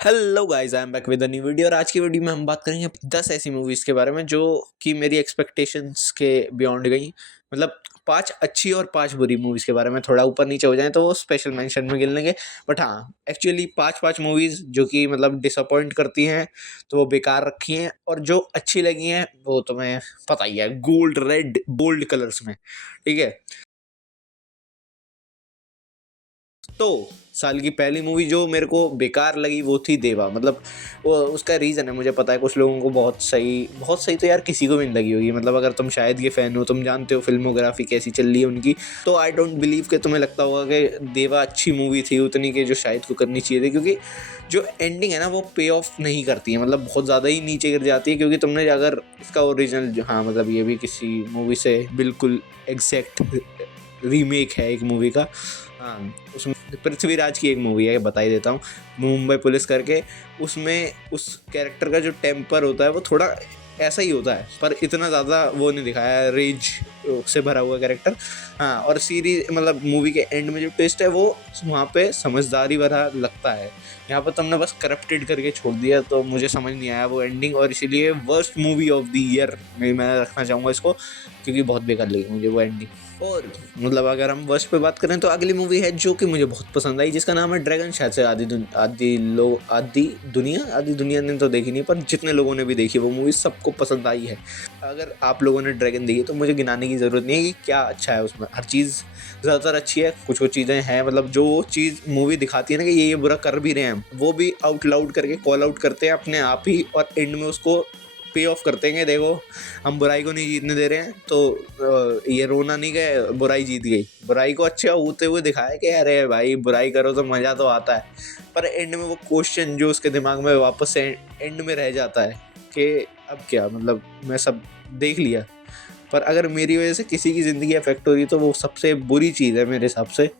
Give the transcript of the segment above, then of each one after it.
Hello guys, I am back with a new video. और आज की वीडियो में हम बात करेंगे 10 ऐसी मूवीज़ के बारे में जो कि मेरी एक्सपेक्टेशंस के बियॉन्ड गई। मतलब 5 अच्छी और 5 बुरी मूवीज़ के बारे में। थोड़ा ऊपर नीचे हो जाए तो वो स्पेशल मेंशन में गिन लेंगे। बट हाँ, एक्चुअली 5-5 मूवीज़ जो कि मतलब डिसअपॉइंट करती हैं तो वो बेकार रखी हैं, और जो अच्छी लगी हैं वो तुम्हें पता ही है, गोल्ड रेड बोल्ड कलर्स में। ठीक है, तो साल की पहली मूवी जो मेरे को बेकार लगी वो थी देवा। मतलब वो उसका रीज़न है, मुझे पता है कुछ लोगों को बहुत सही तो यार किसी को भी नहीं लगी होगी। मतलब अगर तुम शायद ये फ़ैन हो, तुम जानते हो फिल्मोग्राफी कैसी चल रही है उनकी, तो आई डोंट बिलीव कि तुम्हें लगता होगा कि देवा अच्छी मूवी थी उतनी के जो शायद को करनी चाहिए थी। क्योंकि जो एंडिंग है ना वो पे ऑफ नहीं करती है, मतलब बहुत ज़्यादा ही नीचे गिर जाती है। क्योंकि तुमने अगर इसका ओरिजिनल, हाँ मतलब ये भी किसी मूवी से बिल्कुल एग्जैक्ट रीमेक है एक मूवी का। हाँ, उसमें पृथ्वीराज की एक मूवी है, बता ही देता हूँ, मुंबई पुलिस करके। उसमें उस कैरेक्टर का जो टेम्पर होता है वो थोड़ा ऐसा ही होता है, पर इतना ज़्यादा वो नहीं दिखाया है, रेज से भरा हुआ कैरेक्टर। हाँ, और सीरीज मतलब मूवी के एंड में जो ट्विस्ट है वो वहाँ पे समझदारी भरा लगता है। यहाँ पर तुमने बस करप्टेड करके छोड़ दिया, तो मुझे समझ नहीं आया वो एंडिंग, और इसीलिए worst movie of the year में मैं रखना चाहूँगा इसको, क्योंकि बहुत बेकार लगी मुझे वो एंडिंग। और मतलब अगर हम वर्स्ट पे बात करें तो अगली मूवी है जो कि मुझे बहुत पसंद आई, जिसका नाम है ड्रैगन। शायद से आदि दुनिया ने तो देखी नहीं, पर जितने लोगों ने भी देखी वो मूवी सबको पसंद आई है। अगर आप लोगों ने ड्रैगन देखी तो मुझे गिनाने की ज़रूरत नहीं है कि क्या अच्छा है उसमें। हर चीज़ ज़्यादातर अच्छी है, कुछ चीज़ें हैं मतलब जो चीज़ मूवी दिखाती है ना कि ये बुरा कर भी रहे हैं, वो भी आउट लाउड करके कॉल आउट करते हैं अपने आप ही, और एंड में उसको पे ऑफ करते हैं। देखो, हम बुराई को नहीं जीतने दे रहे हैं, तो ये रोना नहीं गए, बुराई जीत गई। बुराई को अच्छा होते हुए दिखाया कि अरे भाई बुराई करो तो मज़ा तो आता है, पर एंड में वो क्वेश्चन जो उसके दिमाग में वापस से एंड में रह जाता है कि अब क्या, मतलब मैं सब देख लिया, पर अगर मेरी वजह से किसी की ज़िंदगी अफेक्ट हो रही है तो वो सबसे बुरी चीज़ है मेरे हिसाब से।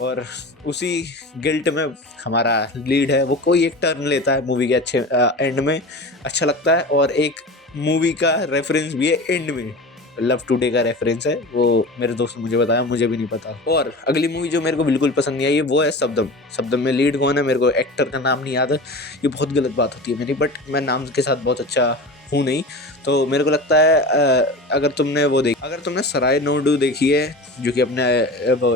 और उसी गिल्ट में हमारा लीड है, वो कोई एक टर्न लेता है मूवी के अच्छे एंड में, अच्छा लगता है। और एक मूवी का रेफरेंस भी है एंड में, लव टुडे का रेफरेंस है, वो मेरे दोस्त ने मुझे बताया, मुझे भी नहीं पता। और अगली मूवी जो मेरे को बिल्कुल पसंद नहीं आई वो है शब्दम। शब्दम में लीड कौन है, मेरे को एक्टर का नाम नहीं याद है, ये बहुत गलत बात होती है मेरी, बट मैं नाम के साथ बहुत अच्छा हूँ नहीं। तो मेरे को लगता है अगर तुमने सराय नोडू देखी है, जो कि अपने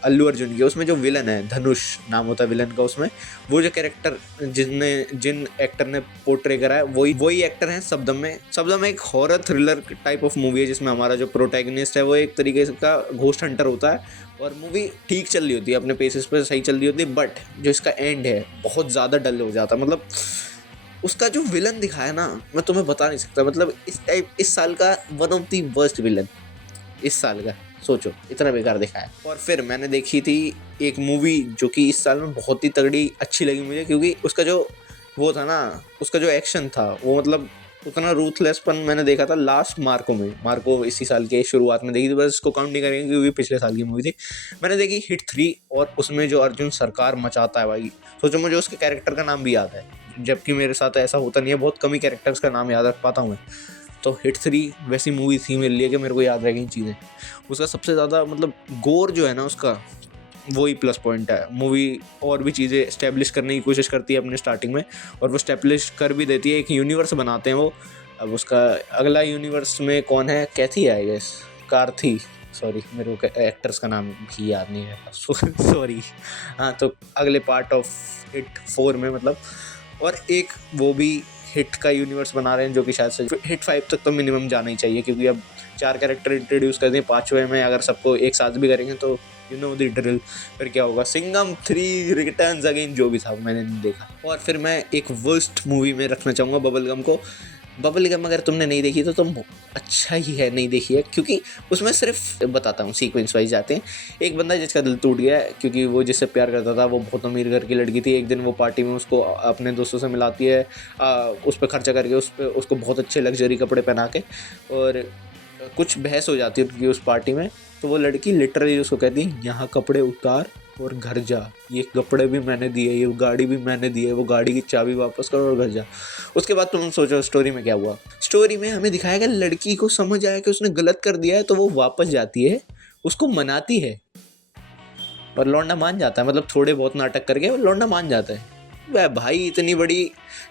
अल्लू अर्जुन की, उसमें जो विलन है, धनुष नाम होता है विलन का उसमें, वो जो कैरेक्टर जिन एक्टर ने पोर्ट्रे करा है वही एक्टर है शब्दम में। शब्दम एक horror thriller type of movie है, जिसमें हमारा जो प्रोटैगनिस्ट है वो एक तरीके का घोस्ट हंटर होता है, और मूवी ठीक चल रही होती है, अपने पेसेस पे सही चल रही होती है, बट जो इसका एंड है बहुत ज़्यादा डल हो जाता है। मतलब उसका जो विलन दिखाया ना, मैं तुम्हें बता नहीं सकता। मतलब इस साल का one of the worst villain इस साल का, सोचो इतना बेकार दिखाया। और फिर मैंने देखी थी एक मूवी जो कि इस साल में बहुत ही तगड़ी अच्छी लगी मुझे, क्योंकि उसका जो वो था ना, उसका जो एक्शन था वो मतलब उतना रूथलेसपन मैंने देखा था लास्ट मार्को में। मार्को इसी साल के शुरुआत में देखी थी, बस इसको काउंट नहीं करेंगे क्योंकि पिछले साल की मूवी थी। मैंने देखी हिट 3, और उसमें जो अर्जुन सरकार मचाता है भाई, सोचो मुझे उसके कैरेक्टर का नाम भी याद है, जबकि मेरे साथ ऐसा होता नहीं है, बहुत कम ही कैरेक्टर्स का नाम याद रख पाता हूँ मैं। तो हिट 3 वैसी मूवी थी मेरे लिए कि मेरे को याद रह गई चीज़ें। उसका सबसे ज़्यादा मतलब गोर जो है ना उसका, वही प्लस पॉइंट है। मूवी और भी चीज़ें इस्टेब्लिश करने की कोशिश करती है अपने स्टार्टिंग में, और वो इस्टेब्लिश कर भी देती है, एक यूनिवर्स बनाते हैं वो। अब उसका अगला यूनिवर्स में कौन है, कैथी है आई गेस, कार्थी, सॉरी मेरे को एक्टर्स का नाम भी याद नहीं है सॉरी। हाँ, तो अगले पार्ट ऑफ हिट 4 में मतलब, और एक वो भी हिट का यूनिवर्स बना रहे हैं, जो कि शायद से हिट 5 तक तो मिनिमम जाना ही चाहिए, क्योंकि अब 4 कैरेक्टर इंट्रोड्यूस कर दिए, 5वें में अगर सबको एक साथ भी करेंगे तो यू नो द ड्रिल, फिर क्या होगा। सिंघम 3 रिटर्न्स अगेन, जो भी था मैंने नहीं देखा। और फिर मैं एक वर्स्ट मूवी में रखना चाहूँगा बबलगम को। बबलगम अगर तुमने नहीं देखी तो तुम अच्छा ही है नहीं देखी है, क्योंकि उसमें सिर्फ बताता हूँ सीक्वेंस वाइज जाते हैं। एक बंदा जिसका दिल टूट गया है, क्योंकि वो जिससे प्यार करता था वो बहुत अमीर घर की लड़की थी। एक दिन वो पार्टी में उसको अपने दोस्तों से मिलाती है, उस पर खर्चा करके उसको बहुत अच्छे लग्जरी कपड़े पहना के, और कुछ बहस हो जाती है उनकी उस पार्टी में। तो वो लड़की लिटरली उसको कहती है, यहाँ कपड़े उतार और घर जा, ये कपड़े भी मैंने दिए, ये गाड़ी भी मैंने दी है, वो गाड़ी की चाबी वापस करो और घर जा। उसके बाद तुम सोचो स्टोरी में क्या हुआ। स्टोरी में हमें दिखाया गया लड़की को समझ आया कि उसने गलत कर दिया है, तो वो वापस जाती है, उसको मनाती है, और लौंडा मान जाता है। मतलब थोड़े बहुत नाटक करके वो लौंडा मान जाता है। वह भाई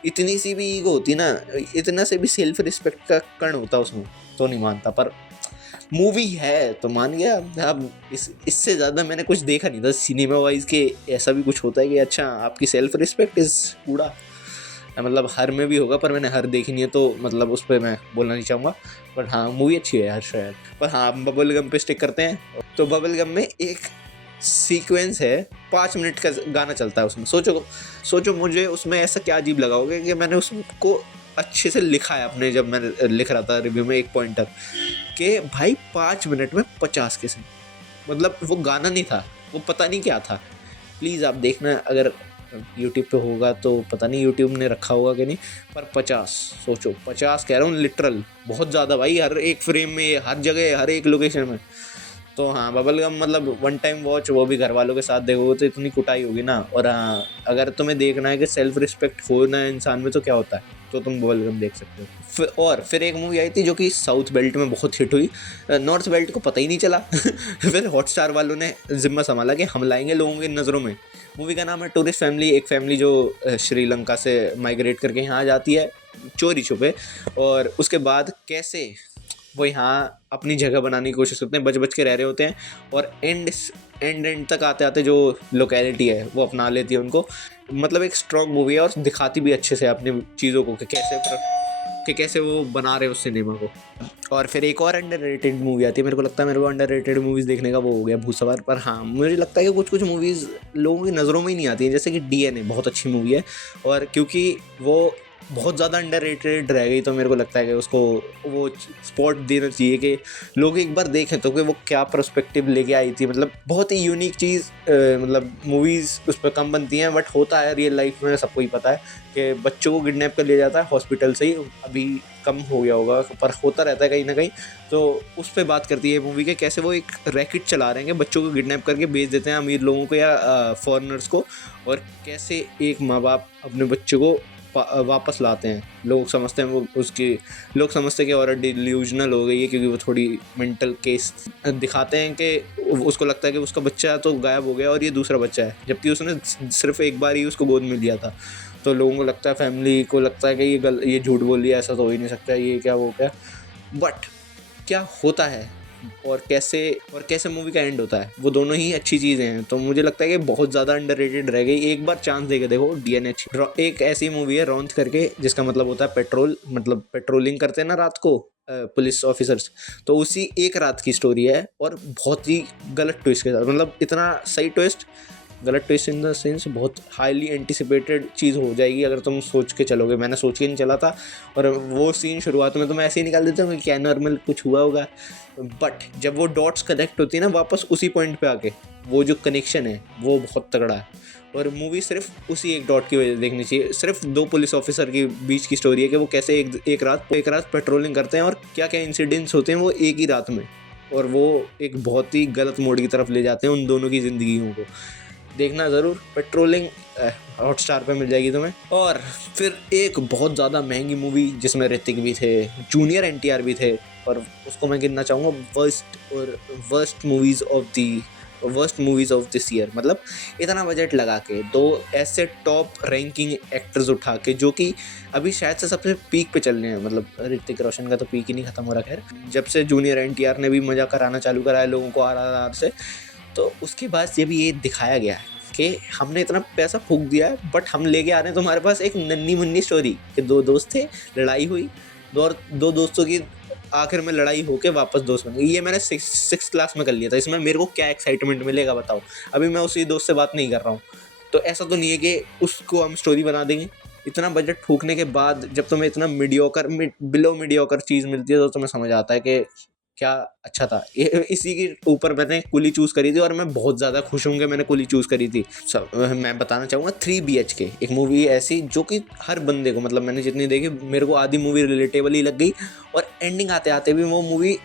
इतनी सी भी ईगो होती ना, इतना से भी सेल्फ रिस्पेक्ट का कण होता उसमें तो नहीं मानता, पर मूवी है तो मान गया। अब इससे ज़्यादा मैंने कुछ देखा नहीं था सिनेमा वाइज के ऐसा भी कुछ होता है कि अच्छा आपकी सेल्फ रिस्पेक्ट इज़ कूड़ा। मतलब हर में भी होगा, पर मैंने हर देखी नहीं है तो मतलब उस पर मैं बोलना नहीं चाहूँगा। पर हाँ मूवी अच्छी है हर शायद। पर हाँ बबल गम पे स्टिक करते हैं। तो बबल गम में एक सीक्वेंस है, 5 मिनट का गाना चलता है उसमें। सोचो मुझे उसमें ऐसा क्या अजीब लगा होगा कि मैंने उसको अच्छे से लिखा है अपने, जब मैं लिख रहा था रिव्यू में एक पॉइंटर कि भाई 5 मिनट में 50 किस्म, मतलब वो गाना नहीं था, वो पता नहीं क्या था। प्लीज़ आप देखना, अगर यूट्यूब पे होगा तो पता नहीं यूट्यूब ने रखा होगा कि नहीं, पर 50, सोचो 50 कह रहा हूँ लिटरल, बहुत ज़्यादा भाई, हर एक फ्रेम में, हर जगह, हर एक लोकेशन में। तो हाँ बबल गम मतलब वन टाइम वॉच, वो भी घर वालों के साथ देखोगे तो इतनी कुटाई होगी ना। और हाँ अगर तुम्हें देखना है कि सेल्फ रिस्पेक्ट होना है इंसान में तो क्या होता है, तो तुम बबल गम देख सकते हो। फिर एक मूवी आई थी जो कि साउथ बेल्ट में बहुत हिट हुई, नॉर्थ बेल्ट को पता ही नहीं चला। फिर हॉटस्टार वालों ने जिम्मा संभाला कि हम लाएंगे लोगों की नज़रों में। मूवी का नाम है टूरिस्ट फैमिली। एक फैमिली जो श्रीलंका से माइग्रेट करके यहाँ आ जाती है चोरी छुपे, और उसके बाद कैसे वो यहाँ अपनी जगह बनाने की कोशिश करते हैं, बच के रह रहे होते हैं, और एंड तक आते आते जो लोकेलिटी है वो अपना लेती है उनको। मतलब एक स्ट्रॉन्ग मूवी है और दिखाती भी अच्छे से अपनी चीज़ों को कि कैसे वो बना रहे हैं उस सिनेमा को। और फिर एक और अंडररेटेड मूवी आती है, मेरे को अंडररेटेड मूवीज़ देखने का वो हो गया भूसवार। पर हाँ मुझे लगता है कि कुछ मूवीज़ लोगों की नज़रों में ही नहीं आती हैं, जैसे कि डीएनए बहुत अच्छी मूवी है, और क्योंकि वो बहुत ज़्यादा अंडररेटेड रह गई तो मेरे को लगता है कि उसको वो स्पॉट देना चाहिए कि लोग एक बार देखें तो कि वो क्या पर्सपेक्टिव लेके आई थी। मतलब बहुत ही यूनिक चीज़, मतलब मूवीज़ उस पर कम बनती हैं, बट होता है रियल लाइफ में, सबको ही पता है कि बच्चों को किडनैप कर लिया जाता है हॉस्पिटल से ही। अभी कम हो गया होगा पर होता रहता है कहीं ना कहीं। तो उस पर बात करती है मूवी के कैसे वो एक रैकेट चला रहे हैं कि बच्चों को किडनैप करके बेच देते हैं अमीर लोगों को या फॉरेनर्स को, और कैसे एक माँ बाप अपने बच्चों को वापस लाते हैं। लोग समझते हैं कि औरत डिल्यूजनल हो गई है क्योंकि वो थोड़ी मेंटल केस दिखाते हैं कि उसको लगता है कि उसका बच्चा तो गायब हो गया और ये दूसरा बच्चा है, जबकि उसने सिर्फ एक बार ही उसको गोद में लिया था। तो लोगों को लगता है, फैमिली को लगता है कि ये झूठ बोल लिया, ऐसा तो हो ही नहीं सकता, ये क्या वो क्या। बट क्या होता है और कैसे मूवी का एंड होता है, वो दोनों ही अच्छी चीज़ें हैं। तो मुझे लगता है कि बहुत ज़्यादा अंडररेटेड रह गई, एक बार चांस देके देखो डीएनए। एक ऐसी मूवी है रौंद करके, जिसका मतलब होता है पेट्रोल, मतलब पेट्रोलिंग करते हैं ना रात को पुलिस ऑफिसर्स, तो उसी एक रात की स्टोरी है, और बहुत ही गलत ट्विस्ट के साथ, मतलब इतना सही ट्विस्ट, गलत ट्विस्ट इन द सेंस बहुत हाईली एंटिसिपेटेड चीज़ हो जाएगी अगर तुम सोच के चलोगे। मैंने सोच के नहीं चला था, और वो सीन शुरुआत में तो मैं ऐसे ही निकाल देता हूँ कि क्या नॉर्मल कुछ हुआ होगा, बट जब वो डॉट्स कनेक्ट होती है ना वापस उसी पॉइंट पे आके, वो जो कनेक्शन है वो बहुत तगड़ा है। और मूवी सिर्फ उसी एक डॉट की वजह से देखनी चाहिए। सिर्फ 2 पुलिस ऑफिसर के बीच की स्टोरी है कि वो कैसे एक रात पेट्रोलिंग करते हैं, और क्या क्या इंसिडेंट्स होते हैं वो एक ही रात में, और वो एक बहुत ही गलत मोड़ की तरफ ले जाते हैं उन दोनों की ज़िंदगियों को। देखना ज़रूर, पेट्रोलिंग हॉटस्टार पे मिल जाएगी तुम्हें। और फिर एक बहुत ज़्यादा महंगी मूवी जिसमें ऋतिक भी थे, जूनियर एनटीआर भी थे, और उसको मैं गिनना चाहूँगा worst movies of this year. मतलब इतना बजट लगा के 2 ऐसे टॉप रैंकिंग एक्टर्स उठा के, जो कि अभी शायद से सबसे पीक पे चल रहे हैं। मतलब ऋतिक रोशन का तो पीक ही नहीं ख़त्म हो रहा, खैर जब से जूनियर एनटीआर ने भी मज़ा कराना चालू करा है लोगों को RRR से, तो उसके बाद जब ये दिखाया गया कि हमने इतना पैसा फूंक दिया है, बट हम लेके आ रहे हैं तुम्हारे पास एक नन्ही मुन्नी स्टोरी कि 2 दोस्त थे, लड़ाई हुई, 2 दोस्तों की आखिर में लड़ाई होके वापस दोस्त बन गए। ये मैंने 6th क्लास में कर लिया था, इसमें मेरे को क्या एक्साइटमेंट मिलेगा बताओ। अभी मैं उसी दोस्त से बात नहीं कर रहा हूँ, तो ऐसा तो नहीं है कि उसको हम स्टोरी बना देंगे। इतना बजट फूकने के बाद जब तुम्हें इतना बिलो मीडियोकर चीज़ मिलती है तो तुम्हें समझ आता है कि क्या अच्छा था। इसी के ऊपर मैंने कुली चूज़ करी थी, और मैं बहुत ज़्यादा खुश हूँ कि मैंने कुली चूज़ करी थी। मैं बताना चाहूँगा 3 BHK, एक मूवी ऐसी जो कि हर बंदे को, मतलब मैंने जितनी देखी मेरे को आधी मूवी रिलेटेबल ही लग गई, और एंडिंग आते आते भी वो मूवी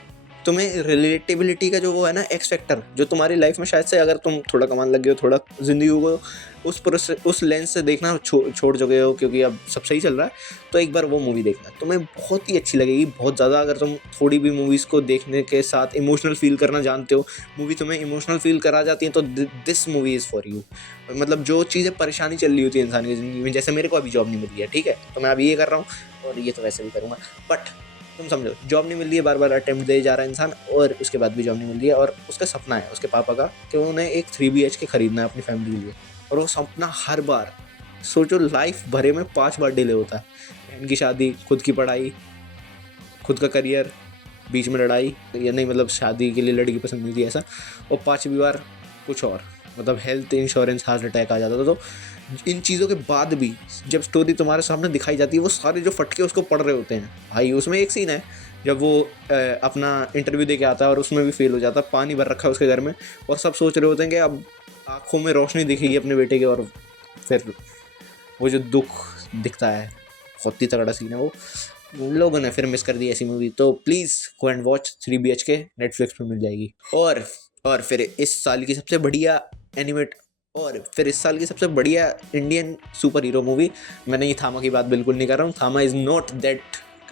तुम्हें रिलेटेबिलिटी का जो वो है ना एक्स फैक्टर, जो तुम्हारी लाइफ में शायद से अगर तुम थोड़ा कमाने लगे हो, थोड़ा ज़िंदगी को उस लेंस से देखना छोड़ चुके हो क्योंकि अब सब सही चल रहा है, तो एक बार वो मूवी देखना, तुम्हें बहुत ही अच्छी लगेगी, बहुत ज़्यादा। अगर तुम थोड़ी भी मूवीज़ को देखने के साथ इमोशनल फील करना जानते हो, मूवी तुम्हें इमोशनल फील करा जाती है, तो this movie is for you. मतलब जो चीज़ें परेशानी चल रही होती है इंसान की ज़िंदगी में, जैसे मेरे को अभी जॉब नहीं मिल रही है, ठीक है, तो मैं अभी ये कर रहा हूँ और ये तो वैसे भी करूँगा, बट तुम समझो, जॉब नहीं मिल रही है, बार बार अटेम्प्ट दे जा रहा है इंसान, और उसके बाद भी जॉब नहीं मिल रही है, और उसका सपना है उसके पापा का कि उन्हें एक 3 BHK खरीदना है अपनी फैमिली के लिए, और वो सपना हर बार, सोचो, लाइफ भरे में 5 बार डिले होता है। बहन की शादी, खुद की पढ़ाई, खुद का करियर, बीच में लड़ाई, या नहीं मतलब शादी के लिए लड़की पसंद नहीं थी ऐसा, और 5वीं बार कुछ और, मतलब हेल्थ इंश्योरेंस, हार्ट अटैक आ जाता था। तो इन चीज़ों के बाद भी जब स्टोरी तुम्हारे सामने दिखाई जाती है, वो सारे जो फटके उसको पड़ रहे होते हैं भाई। उसमें एक सीन है जब वो अपना इंटरव्यू दे के आता है और उसमें भी फेल हो जाता है, पानी भर रखा है उसके घर में, और सब सोच रहे होते हैं कि अब आँखों में रोशनी दिखेगी अपने बेटे के, और फिर वो जो दुख दिखता है, बहुत ही तगड़ा सीन है वो। लोगों ने फिर मिस कर दी ऐसी मूवी, तो please go and watch 3 BHK, Netflix पे मिल जाएगी। और फिर इस साल की सबसे बढ़िया एनिमेट, और फिर इस साल की सबसे बढ़िया इंडियन सुपर हीरो मूवी, मैंने ये थामा की बात बिल्कुल नहीं कर रहा हूँ, थामा is not that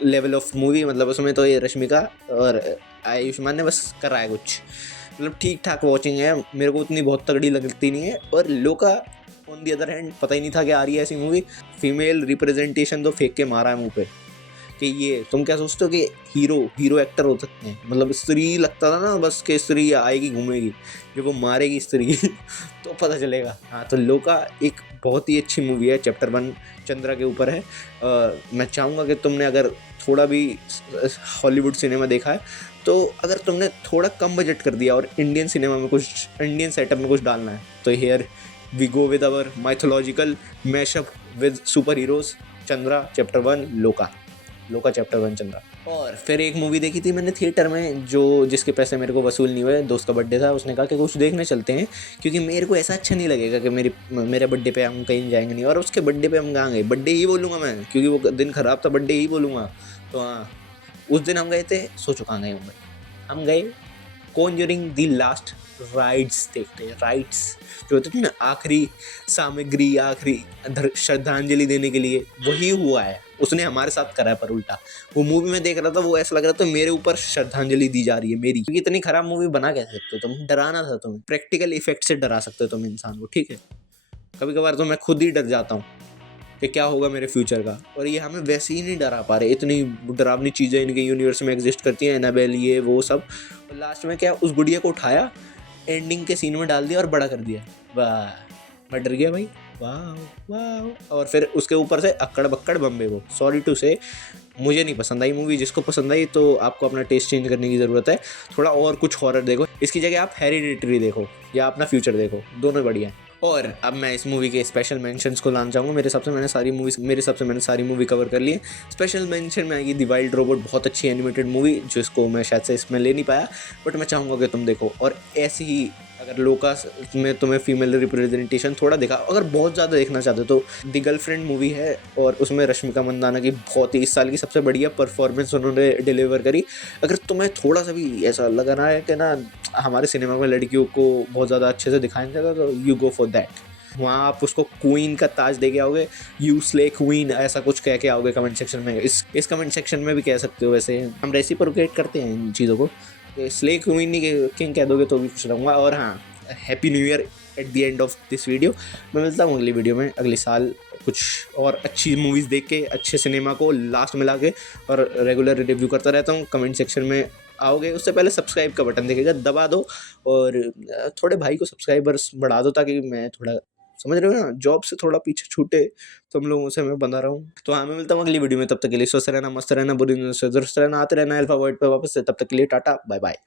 level of movie, मतलब उसमें तो ये रश्मिका और आयुष्मान ने बस करा है कुछ, मतलब ठीक ठाक वॉचिंग है, मेरे को उतनी बहुत तगड़ी लगती नहीं है। और लोका ऑन दी अदर हैंड, पता ही नहीं था कि आ रही है ऐसी मूवी, फीमेल रिप्रेजेंटेशन तो फेंक के मारा है मुँह पे, कि ये तुम क्या सोचते हो कि हीरो एक्टर हो सकते हैं, मतलब स्त्री लगता था ना बस, कि स्त्री आएगी घूमेगी, जो को मारेगी स्त्री तो पता चलेगा। हाँ, तो लोका एक बहुत ही अच्छी मूवी है, चैप्टर 1 चंद्रा के ऊपर है। मैं चाहूँगा कि तुमने अगर थोड़ा भी हॉलीवुड सिनेमा देखा है, तो अगर तुमने थोड़ा कम बजट कर दिया और इंडियन सिनेमा में कुछ, इंडियन सेटअप में कुछ डालना है, तो here we go with our mythological mashup with superheroes, Chandra chapter 1 Loka chapter 1 Chandra. और फिर एक मूवी देखी थी मैंने थिएटर में, जो जिसके पैसे मेरे को वसूल नहीं हुए, दोस्त का बर्थडे था, उसने कहा कि कुछ देखने चलते हैं, क्योंकि मेरे को ऐसा अच्छा नहीं लगेगा कि मेरे बर्थडे पे हम कहीं जाएंगे नहीं, और उसके बर्थडे पे हम कहाँ गए, बर्थडे ही बोलूँगा मैं, क्योंकि वो दिन ख़राब था, बर्थडे ही बोलूँगा। तो हाँ, उस दिन हम गए थे, सोचो कहाँ गए होंगे, हम गए कॉन्जरिंग दी लास्ट राइड्स देखते हैं। राइड्स जो होते थे ना, आखिरी सामग्री, आखिरी श्रद्धांजलि देने के लिए, वही हुआ है, उसने हमारे साथ करा है, पर उल्टा। वो मूवी में देख रहा था, वो ऐसा लग रहा था मेरे ऊपर श्रद्धांजलि दी जा रही है मेरी, क्योंकि इतनी खराब मूवी बना कैसे सकते हो तुम, डराना था तुम्हें, प्रैक्टिकल इफेक्ट से डरा सकते हो तुम इंसान को, ठीक है। कभी कभार तो मैं खुद ही डर जाता हूँ कि क्या होगा मेरे फ्यूचर का, और ये हमें वैसे ही नहीं डरा पा रहे, इतनी डरावनी चीज़ें इनके यूनिवर्स में एग्जिस्ट करती हैं, एनाबेल ये वो सब, और लास्ट में क्या, उस गुड़िया को उठाया, एंडिंग के सीन में डाल दिया और बड़ा कर दिया, वाह मैं डर गया भाई, वाह वाह। और फिर उसके ऊपर से अक्कड़ बक्कड़ बम्बे, वो सॉरी टू से मुझे नहीं पसंद आई मूवी, जिसको पसंद आई तो आपको अपना टेस्ट चेंज करने की ज़रूरत है, थोड़ा और कुछ हॉरर देखो, इसकी जगह आप हेरिडिटरी देखो या अपना फ्यूचर देखो, दोनों बढ़िया हैं। और अब मैं इस मूवी के स्पेशल मेंशंस को लाना चाहूँगा। मेरे हिसाब से मैंने सारी मूवी कवर कर ली है। स्पेशल मेंशन में आएगी दी वाइल्ड रोबोट, बहुत अच्छी एनिमेटेड मूवी, जिसको मैं शायद से इसमें ले नहीं पाया, बट मैं चाहूँगा कि तुम देखो। और ऐसी ही अगर लोका में तुम्हें फीमेल रिप्रेजेंटेशन थोड़ा दिखा, अगर बहुत ज़्यादा देखना चाहते हो तो दी गर्लफ्रेंड मूवी है, और उसमें रश्मिका मंदाना की बहुत ही इस साल की सबसे बढ़िया परफॉर्मेंस उन्होंने डिलीवर करी। अगर तुम्हें थोड़ा सा भी ऐसा लग रहा है कि ना हमारे सिनेमा में लड़कियों को बहुत ज़्यादा अच्छे से दिखाया जाता, तो यू गो फॉर दैट। वहाँ आप उसको क्वीन का ताज दे के आओगे, यू स्ले क्वीन, ऐसा कुछ कह के आओगे कमेंट सेक्शन में। इस कमेंट सेक्शन में भी कह सकते हो, वैसे हम रेसिप्रोकेट करते हैं इन चीज़ों को, स्ले क्वीन नहीं किंग कह दोगे तो भी खुश रहूँगा। और हाँ, happy new year at the end of this video. मैं मिलता हूँ अगली वीडियो में, अगले साल कुछ और अच्छी मूवीज़ देख के, अच्छे सिनेमा को लास्ट में ला के, और रेगुलर रिव्यू करता रहता हूँ। कमेंट सेक्शन में आओगे, उससे पहले सब्सक्राइब का बटन दिखेगा, दबा दो, और थोड़े भाई को सब्सक्राइबर्स बढ़ा दो, ताकि मैं थोड़ा, समझ रहे हो ना, जॉब से थोड़ा पीछे छूटे तुम लोगों से मैं बना रहा हूँ। तो हाँ, मैं मिलता हूँ अगली वीडियो में, तब तक के लिए स्वस्थ रहना, मस्त रहना, बुरी से दुरुस्त रहना, आते रहना अल्फा वर्ड पे वापस से। तब तक के लिए टाटा बाय बाय।